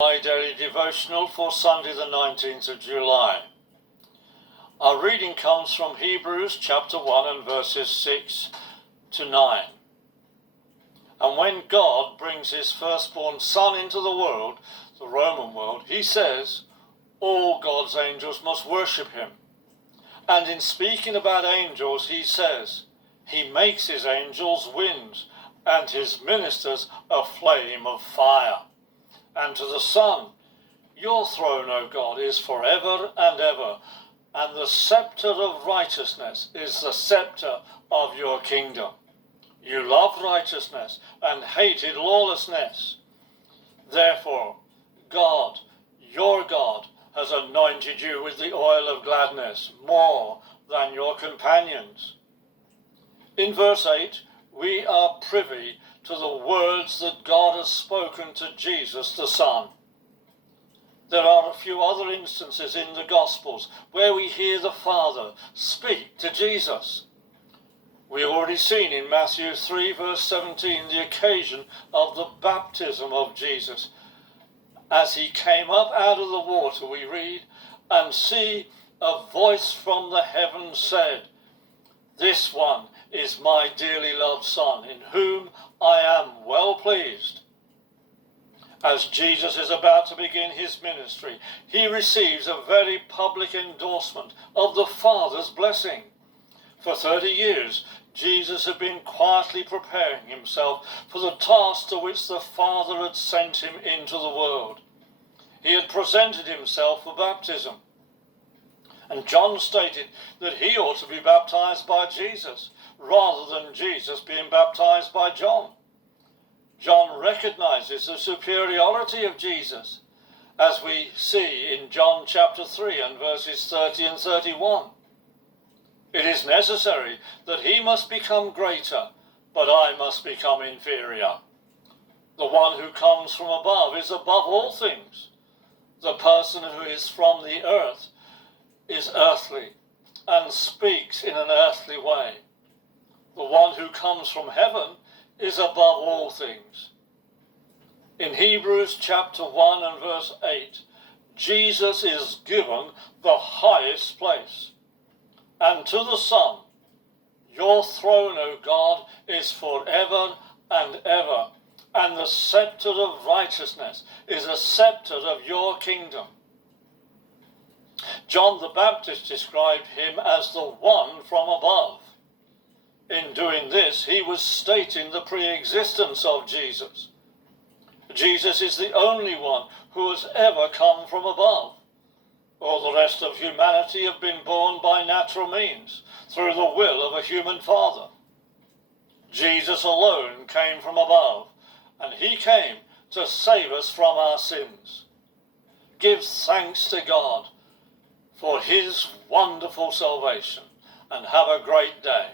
My daily devotional for Sunday the 19th of July. Our reading comes from Hebrews chapter 1 and verses 6 to 9. And when God brings his firstborn son into the world, the Roman world, he says, all God's angels must worship him. And in speaking about angels, he says, he makes his angels winds and his ministers a flame of fire. And to the Son, your throne, O God, is forever and ever, and the scepter of righteousness is the scepter of your kingdom. You loved righteousness and hated lawlessness. Therefore, God, your God, has anointed you with the oil of gladness more than your companions. In verse 8, we are privy to the words that God has spoken to Jesus the Son. There are a few other instances in the Gospels where we hear the Father speak to Jesus. We have already seen in Matthew 3 verse 17 the occasion of the baptism of Jesus. As he came up out of the water, we read, and see, a voice from the heavens said, this one is my dearly loved Son, in whom I am well pleased. As Jesus is about to begin his ministry, he receives a very public endorsement of the Father's blessing. For 30 years, Jesus had been quietly preparing himself for the task to which the Father had sent him into the world. He had presented himself for baptism. And John stated that he ought to be baptized by Jesus, rather than Jesus being baptized by John. John recognizes the superiority of Jesus, as we see in John chapter 3 and verses 30 and 31. It is necessary that he must become greater, but I must become inferior. The one who comes from above is above all things. The person who is from the earth is earthly and speaks in an earthly way. The one who comes from heaven is above all things. In Hebrews chapter 1 and verse 8, Jesus is given the highest place. And to the Son, your throne, O God, is forever and ever, and the scepter of righteousness is a scepter of your kingdom. John the Baptist described him as the one from above. In doing this, he was stating the pre-existence of Jesus. Jesus is the only one who has ever come from above. All the rest of humanity have been born by natural means, through the will of a human father. Jesus alone came from above, and he came to save us from our sins. Give thanks to God for his wonderful salvation, and have a great day.